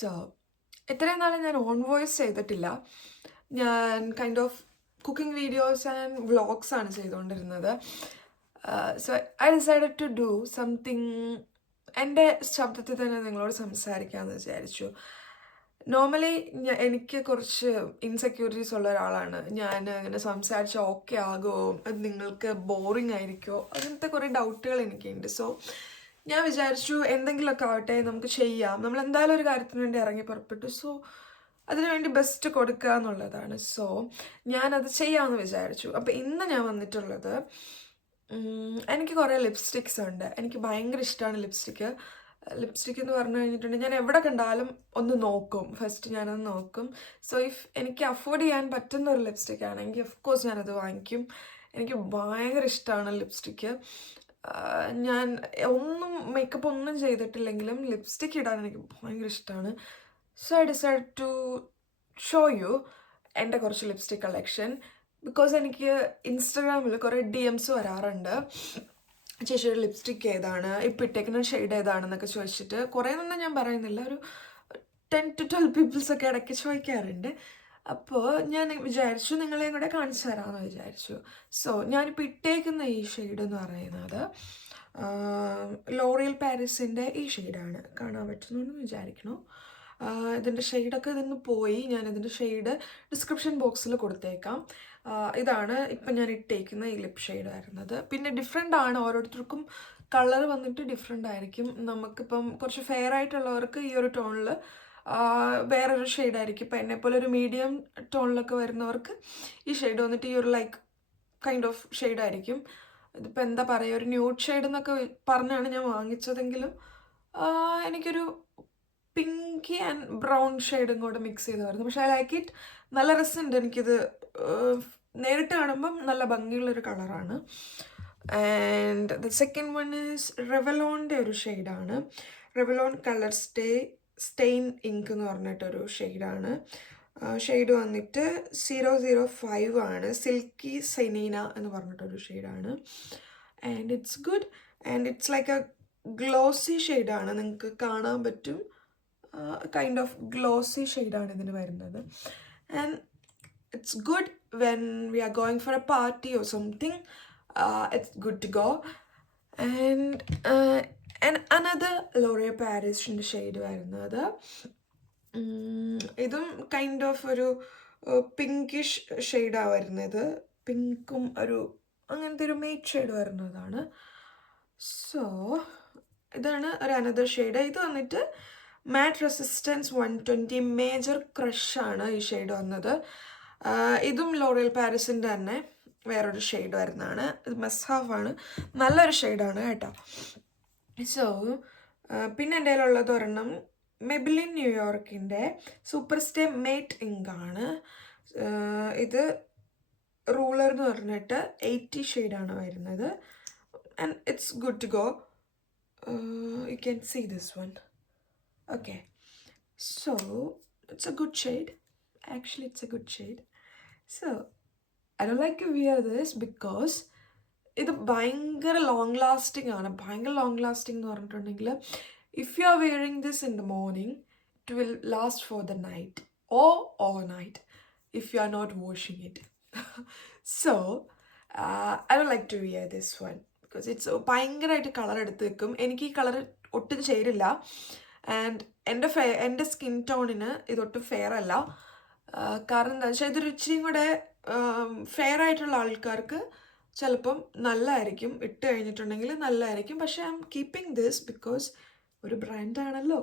So ഇത്രയും നാളെ ഞാൻ ഓൺ വോയിസ് ചെയ്തിട്ടില്ല. ഞാൻ kind of cooking videos and vlogs ആണ് ചെയ്തുകൊണ്ടിരുന്നത്. So I decided to do something. എൻ്റെ ശബ്ദത്തിൽ തന്നെ നിങ്ങളോട് സംസാരിക്കാമെന്ന് വിചാരിച്ചു. നോർമലി എനിക്ക് കുറച്ച് ഇൻസെക്യൂരിറ്റീസ് ഉള്ള ഒരാളാണ് ഞാൻ. അങ്ങനെ സംസാരിച്ചാൽ ഓക്കെ ആകുമോ, അത് നിങ്ങൾക്ക് ബോറിംഗ് ആയിരിക്കുമോ, അങ്ങനത്തെ കുറേ ഡൗട്ടുകൾ എനിക്കുണ്ട്. സോ ഞാൻ വിചാരിച്ചു എന്തെങ്കിലുമൊക്കെ ആവട്ടെ, നമുക്ക് ചെയ്യാം. നമ്മൾ എന്തായാലും ഒരു കാര്യത്തിന് വേണ്ടി ഇറങ്ങി പുറപ്പെട്ടു. സോ അതിനുവേണ്ടി ബെസ്റ്റ് കൊടുക്കുക എന്നുള്ളതാണ്. സോ ഞാനത് ചെയ്യാമെന്ന് വിചാരിച്ചു. അപ്പോൾ ഇന്ന് ഞാൻ വന്നിട്ടുള്ളത്, എനിക്ക് കുറേ ലിപ്സ്റ്റിക്സ് ഉണ്ട്. എനിക്ക് ഭയങ്കര ഇഷ്ടമാണ് ലിപ്സ്റ്റിക് എന്ന് പറഞ്ഞു കഴിഞ്ഞിട്ടുണ്ടെങ്കിൽ ഞാൻ എവിടെ കണ്ടാലും ഒന്ന് നോക്കും. ഫസ്റ്റ് ഞാനത് നോക്കും. സോ ഇഫ് എനിക്ക് അഫോർഡ് ചെയ്യാൻ പറ്റുന്ന ഒരു ലിപ്സ്റ്റിക് ആണെങ്കിൽ ഓഫ് കോഴ്സ് ഞാനത് വാങ്ങിക്കും. എനിക്ക് ഭയങ്കര ഇഷ്ടമാണ് ലിപ്സ്റ്റിക്ക്. ഞാൻ മേക്കപ്പ് ഒന്നും ചെയ്തിട്ടില്ലെങ്കിലും ലിപ്സ്റ്റിക്ക് ഇടാൻ എനിക്ക് ഭയങ്കര ഇഷ്ടമാണ്. So I decide to show you എൻ്റെ കുറച്ച് ലിപ്സ്റ്റിക് കളക്ഷൻ. ബിക്കോസ് എനിക്ക് ഇൻസ്റ്റഗ്രാമിൽ കുറേ DMs വരാറുണ്ട്, ചേച്ചിയുടെ ലിപ്സ്റ്റിക് ഏതാണ്, ഇപ്പം ഇട്ടേക്കുന്ന ഷെയ്ഡ് ഏതാണെന്നൊക്കെ ചോദിച്ചിട്ട്. കുറേ ഒന്നും ഞാൻ പറയുന്നില്ല, ഒരു 10 to 12 പീപ്പിൾസൊക്കെ ഇടയ്ക്ക് ചോദിക്കാറുണ്ട്. അപ്പോൾ ഞാൻ വിചാരിച്ചു നിങ്ങളെയും കൂടെ കാണിച്ചു തരാമെന്ന് വിചാരിച്ചു. സോ ഞാനിപ്പോൾ ഇട്ടേക്കുന്ന ഈ ഷെയ്ഡ് എന്ന് പറയുന്നത് ലോറിയൽ പാരീസിൻ്റെ ഈ ഷെയ്ഡാണ്. കാണാൻ പറ്റുന്നു വിചാരിക്കണു. ഇതിൻ്റെ ഷെയ്ഡൊക്കെ ഇതിന്ന് പോയി. ഞാൻ ഇതിൻ്റെ ഷെയ്ഡ് ഡിസ്ക്രിപ്ഷൻ ബോക്സിൽ കൊടുത്തേക്കാം. ഇതാണ് ഇപ്പം ഞാൻ ഇട്ടേക്കുന്ന ഈ ലിപ് ഷെയ്ഡ് വരുന്നത്. പിന്നെ ഡിഫറെൻ്റ് ആണ്, ഓരോരുത്തർക്കും കളർ വന്നിട്ട് ഡിഫറെൻ്റ് ആയിരിക്കും. നമുക്കിപ്പം കുറച്ച് ഫെയർ ആയിട്ടുള്ളവർക്ക് ഈ ഒരു ടോണിൽ വേറൊരു ഷെയ്ഡായിരിക്കും. ഇപ്പം എന്നെപ്പോലെ ഒരു മീഡിയം ടോണിലൊക്കെ വരുന്നവർക്ക് ഈ ഷെയ്ഡ് വന്നിട്ട് ഈ ഒരു ലൈക്ക് കൈൻഡ് ഓഫ് ഷെയ്ഡായിരിക്കും. ഇതിപ്പോൾ എന്താ പറയുക, ഒരു ന്യൂഡ് ഷെയ്ഡ് എന്നൊക്കെ പറഞ്ഞാണ് ഞാൻ വാങ്ങിച്ചതെങ്കിലും എനിക്കൊരു പിങ്കി ആൻഡ് ബ്രൗൺ ഷെയ്ഡും കൂടെ മിക്സ് ചെയ്ത് വരുന്നു. പക്ഷേ ഐ ലൈക്ക് ഇറ്റ്. നല്ല രസമുണ്ട്. എനിക്കിത് നേരിട്ട് കാണുമ്പം നല്ല ഭംഗിയുള്ളൊരു കളറാണ്. And the second one is റെവലോണിൻ്റെ ഒരു ഷെയ്ഡാണ്. റെവലോൺ കളർ സ്റ്റെയിൻ ഇങ്ക് എന്ന് പറഞ്ഞിട്ടൊരു ഷെയ്ഡാണ്. ഷെയ്ഡ് വന്നിട്ട് 005 ആണ്. സിൽക്കി സെനീന എന്ന് പറഞ്ഞിട്ടൊരു ഷെയ്ഡാണ്. And it's good. And it's like A glossy ഷെയ്ഡാണ്. നിങ്ങൾക്ക് കാണാൻ പറ്റും, കൈൻഡ് ഓഫ് ഗ്ലോസി ഷെയ്ഡാണ് ഇതിന് വരുന്നത്. And it's good when we are going for a party or something. It's good to go. And another L'Oreal Paris shade വരുന്നത്, ഇതും kind of ഒരു പിങ്കിഷ് ഷെയ്ഡാണ് വരുന്നത്. പിങ്കും ഒരു അങ്ങനത്തെ ഒരു മെയ്റ്റ് ഷെയ്ഡ് വരുന്നതാണ്. സോ ഇതാണ് ഒരു അനദർ ഷെയ്ഡ്. ഇത് വന്നിട്ട് മാറ്റ് റെസിസ്റ്റൻസ് 120 മേജർ ക്രഷാണ് ഈ ഷെയ്ഡ് വന്നത്. ഇതും ലോറിയൽ പാരീസിൻ്റെ തന്നെ വേറൊരു ഷെയ്ഡ് വരുന്നതാണ്. ഇത് മസ്ഹാഫ് ആണ്, നല്ലൊരു ഷെയ്ഡാണ് കേട്ടോ. സോ പിന്നെ എൻ്റെ കയ്യിലുള്ളത് ഒരെണ്ണം മെബിലിൻ ന്യൂയോർക്കിൻ്റെ സൂപ്പർ സ്റ്റേ മേറ്റ് ഇങ്കാണ്. ഇത് റൂളർ എന്ന് പറഞ്ഞിട്ട് 80 ഷെയ്ഡാണ് വരുന്നത്. And it's good to go. You can see this one. Okay, so it's a good shade. Actually, it's a good shade. So I don't like to wear this because ഇത് ഭയങ്കര long lasting ആണ്. ഭയങ്കര long lasting എന്ന് പറഞ്ഞിട്ടുണ്ടെങ്കിൽ if you are wearing this in the morning it will last for the night or overnight if you are not washing it. So I don't like to wear this one because it's ഭയങ്കരമായിട്ട് colour എടുത്ത് വെക്കും. എനിക്ക് ഈ colour ഒട്ടും ചേരില്ല. ആൻഡ് എൻ്റെ skin ടോണിന് ഇതൊട്ടും ഫെയർ അല്ല. കാരണം എന്താ വെച്ചാൽ ഇതൊരു ഇച്ചിരിയും കൂടെ ഫെയർ ആയിട്ടുള്ള ആൾക്കാർക്ക് ചിലപ്പം നല്ലതായിരിക്കും, ഇട്ട് കഴിഞ്ഞിട്ടുണ്ടെങ്കിൽ നല്ലതായിരിക്കും. പക്ഷേ I M keeping this because ഒരു ബ്രാൻഡാണല്ലോ.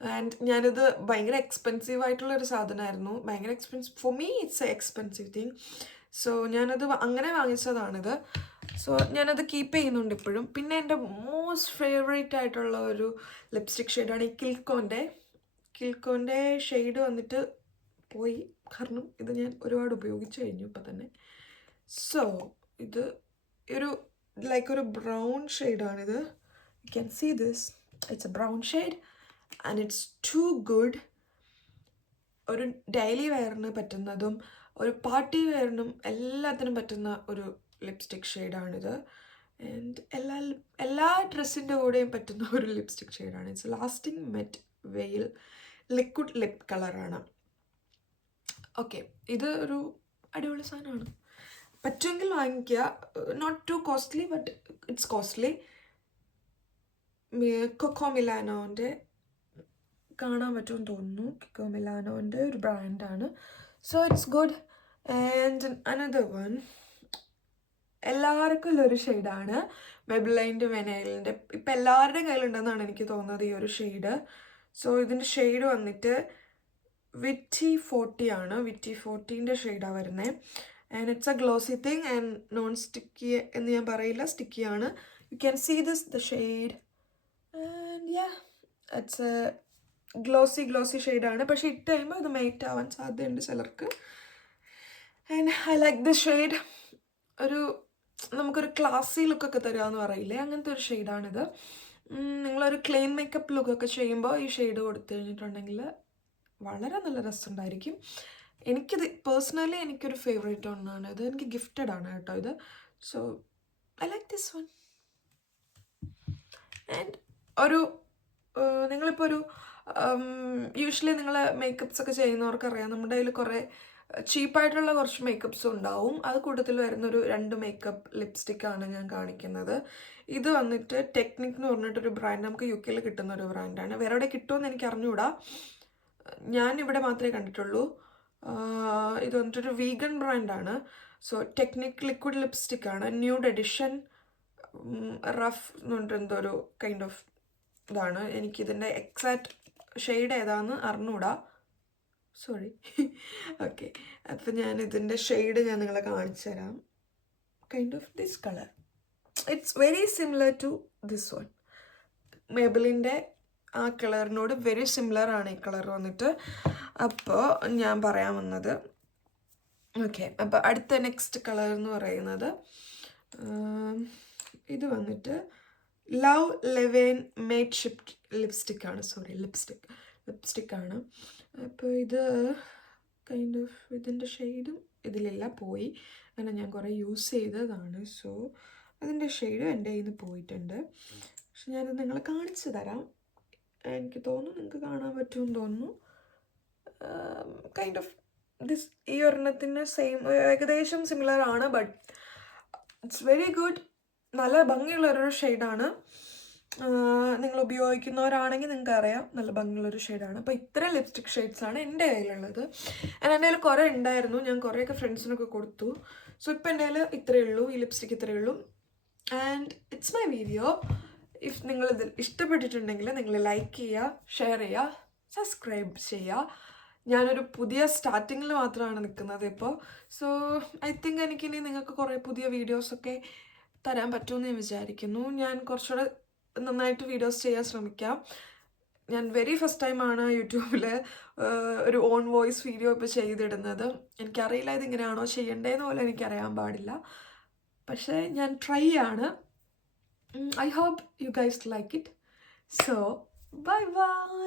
ആൻഡ് ഞാനിത് ഭയങ്കര എക്സ്പെൻസീവ് ആയിട്ടുള്ളൊരു സാധനമായിരുന്നു. ഭയങ്കര for me it's A expensive thing. So ഞാനത് അങ്ങനെ വാങ്ങിച്ചതാണിത്. സോ ഞാനത് കീപ്പ് ചെയ്യുന്നുണ്ട് ഇപ്പോഴും. പിന്നെ എൻ്റെ മോസ്റ്റ് ഫേവറേറ്റ് ആയിട്ടുള്ള ഒരു ലിപ്സ്റ്റിക് ഷെയ്ഡാണ് ഈ കിൽക്കോൻ്റെ ഷെയ്ഡ് വന്നിട്ട് പോയി, കാരണം ഇത് ഞാൻ ഒരുപാട് ഉപയോഗിച്ച് കഴിഞ്ഞു ഇപ്പം തന്നെ. സോ ഇത് ഒരു ലൈക്ക് ഒരു ബ്രൗൺ ഷെയ്ഡാണിത്. You can see this. It's a brown shade and it's too good. ഒരു ഡെയിലി വെയറിന് പറ്റുന്നതും ഒരു പാർട്ടി വെയറിനും എല്ലാത്തിനും പറ്റുന്ന ഒരു ലിപ്സ്റ്റിക് ഷെയ്ഡാണിത്. ആൻഡ് എല്ലാ ഡ്രസ്സിൻ്റെ കൂടെയും പറ്റുന്ന ഒരു ലിപ്സ്റ്റിക് ഷെയ്ഡാണ്. It's lasting matte veil liquid lip കളറാണ്. ഓക്കെ, ഇത് ഒരു അടിപൊളി സാധനമാണ്. പറ്റുമെങ്കിൽ വാങ്ങിക്കുക. Not too costly, but it's costly. Coco മിലാനോൻ്റെ കാണാൻ പറ്റുമെന്ന് തോന്നുന്നു. കൊക്കോ മിലാനോൻ്റെ ഒരു ബ്രാൻഡാണ്. So it's good. And another one, എല്ലാവർക്കും ഉള്ളൊരു ഷെയ്ഡാണ് മെബ്ലൈൻ്റെ വെനൈലിൻ്റെ. ഇപ്പം എല്ലാവരുടെയും കയ്യിലുണ്ടെന്നാണ് എനിക്ക് തോന്നുന്നത് ഈ ഒരു ഷെയ്ഡ്. സോ ഇതിൻ്റെ ഷെയ്ഡ് വന്നിട്ട് വിറ്റി 40 ആണ്. വിറ്റി 40ൻ്റെ ഷെയ്ഡാണ് വരുന്നത്. And it's a glossy thing and non sticky എന്ന് ഞാൻ പറയില്ല, സ്റ്റിക്കിയാണ്. You can see this the shade. And yeah, it's a glossy ഷെയ്ഡാണ്. പക്ഷേ ഇട്ട് കഴിയുമ്പോൾ ഇത് മെയ്റ്റ് ആവാൻ സാധ്യതയുണ്ട് ചിലർക്ക്. And I like this shade. ഒരു നമുക്കൊരു ക്ലാസി ലുക്കൊക്കെ തരാമെന്ന് പറയില്ലേ, അങ്ങനത്തെ ഒരു ഷെയ്ഡാണിത്. നിങ്ങളൊരു ക്ലെയിം മേക്കപ്പ് ലുക്കൊക്കെ ചെയ്യുമ്പോൾ ഈ ഷെയ്ഡ് കൊടുത്തു കഴിഞ്ഞിട്ടുണ്ടെങ്കിൽ വളരെ നല്ല രസമുണ്ടായിരിക്കും. എനിക്കിത് പേഴ്സണലി എനിക്കൊരു ഫേവറേറ്റ് ഒന്നാണ് ഇത്. എനിക്ക് ഗിഫ്റ്റഡ് ആണ് കേട്ടോ ഇത്. So I like this one. And ഒരു നിങ്ങളിപ്പോൾ ഒരു യൂഷ്വലി നിങ്ങൾ മേക്കപ്സ് ഒക്കെ ചെയ്യുന്നവർക്കറിയാം, നമ്മുടെ കയ്യിൽ കുറേ ചീപ്പായിട്ടുള്ള കുറച്ച് മേക്കപ്സും ഉണ്ടാവും. അത് കൂട്ടത്തിൽ വരുന്നൊരു 2 മേക്കപ്പ് ലിപ്സ്റ്റിക്കാണ് ഞാൻ കാണിക്കുന്നത്. ഇത് വന്നിട്ട് ടെക്നിക് എന്ന് പറഞ്ഞിട്ടൊരു ബ്രാൻഡ്, നമുക്ക് UK കിട്ടുന്ന ഒരു ബ്രാൻഡാണ്. വേറെ എവിടെ കിട്ടുമെന്ന് എനിക്ക് അറിഞ്ഞുകൂടാ, ഞാനിവിടെ മാത്രമേ കണ്ടിട്ടുള്ളൂ. ഇത് വന്നിട്ടൊരു വീഗൻ ബ്രാൻഡാണ്. സോ ടെക്നിക് ലിക്വിഡ് ലിപ്സ്റ്റിക്കാണ്, ന്യൂഡ് എഡിഷൻ, റഫ് എന്ന് പറഞ്ഞിട്ട് എന്തോ ഒരു കൈൻഡ് ഓഫ് ഇതാണ്. എനിക്കിതിൻ്റെ എക്സാക്റ്റ് ഷെയ്ഡ് ഏതാണെന്ന് അറിഞ്ഞുകൂടാ, സോറി. ഓക്കെ, അപ്പം ഞാൻ ഇതിൻ്റെ ഷെയ്ഡ് ഞാൻ നിങ്ങളെ കാണിച്ചു തരാം. Kind of this colour, it's very similar to this one. മേബിലിൻ്റെ ആ കളറിനോട് വെരി സിമിലർ ആണ് ഈ കളർ വന്നിട്ട്. അപ്പോൾ ഞാൻ പറയാൻ വന്നത്, ഓക്കെ, അപ്പോൾ അടുത്ത നെക്സ്റ്റ് കളർ എന്ന് പറയുന്നത് ഇത് വന്നിട്ട് ലവ് ലെവൻ മേറ്റ് ഷിപ്പ് ലിപ്സ്റ്റിക്കാണ്. സോറി, ലിപ്സ്റ്റിക്കാണ്. അപ്പോൾ ഇത് കൈൻഡ് ഓഫ് ഇതിൻ്റെ ഷെയ്ഡും ഇതിലില്ല, പോയി. അങ്ങനെ ഞാൻ കുറേ യൂസ് ചെയ്തതാണ്. സോ അതിൻ്റെ ഷെയ്ഡും എൻ്റെ കയ്യിൽ നിന്ന് പോയിട്ടുണ്ട്. പക്ഷെ ഞാനത് നിങ്ങളെ കാണിച്ചു തരാം. എനിക്ക് തോന്നുന്നു നിങ്ങൾക്ക് കാണാൻ പറ്റുമെന്ന് തോന്നുന്നു. കൈൻഡ് ഓഫ് ദിസ് ഈ ഒരെണ്ണത്തിന് സെയിം, ഏകദേശം സിമിലർ ആണ്, ബട്ട് ഇറ്റ്സ് വെരി ഗുഡ്. നല്ല ഭംഗിയുള്ളൊരു ഷെയ്ഡാണ്. നിങ്ങൾ ഉപയോഗിക്കുന്നവരാണെങ്കിൽ നിങ്ങൾക്ക് അറിയാം, നല്ല ഭംഗിയുള്ളൊരു ഷെയ്ഡാണ്. അപ്പോൾ ഇത്രയും ലിപ്സ്റ്റിക് ഷെയ്ഡ്സാണ് എൻ്റെ കയ്യിലുള്ളത്. എൻ്റെ കയ്യിൽ കുറേ ഉണ്ടായിരുന്നു, ഞാൻ കുറേയൊക്കെ ഫ്രണ്ട്സിനൊക്കെ കൊടുത്തു. സോ ഇപ്പോൾ എൻ്റെ കയ്യിൽ ഇത്രയേ ഉള്ളൂ, ഈ ലിപ്സ്റ്റിക് ഇത്രയേ ഉള്ളൂ. And it's my video. If നിങ്ങളിതിൽ ഇഷ്ടപ്പെട്ടിട്ടുണ്ടെങ്കിൽ നിങ്ങൾ ലൈക്ക് ചെയ്യുക, ഷെയർ ചെയ്യുക, സബ്സ്ക്രൈബ് ചെയ്യുക. ഞാനൊരു പുതിയ സ്റ്റാർട്ടിങ്ങിൽ മാത്രമാണ് നിൽക്കുന്നത് ഇപ്പോൾ. സോ ഐ തിങ്ക് എനിക്കിനി നിങ്ങൾക്ക് കുറേ പുതിയ വീഡിയോസൊക്കെ തരാൻ പറ്റുമെന്ന് ഞാൻ വിചാരിക്കുന്നു. ഞാൻ കുറച്ചുകൂടെ നന്നായിട്ട് വീഡിയോസ് ചെയ്യാൻ ശ്രമിക്കാം. ഞാൻ വെരി ഫസ്റ്റ് ടൈമാണ് യൂട്യൂബിൽ ഒരു ഓൺ വോയിസ് വീഡിയോ ഇപ്പോൾ ചെയ്തിടുന്നത്. എനിക്കറിയില്ല ഇതിങ്ങനെയാണോ ചെയ്യേണ്ടതെന്ന് പോലും എനിക്കറിയാൻ പാടില്ല. പക്ഷേ ഞാൻ ട്രൈ ആണ്. I hope you guys like it. So, bye bye.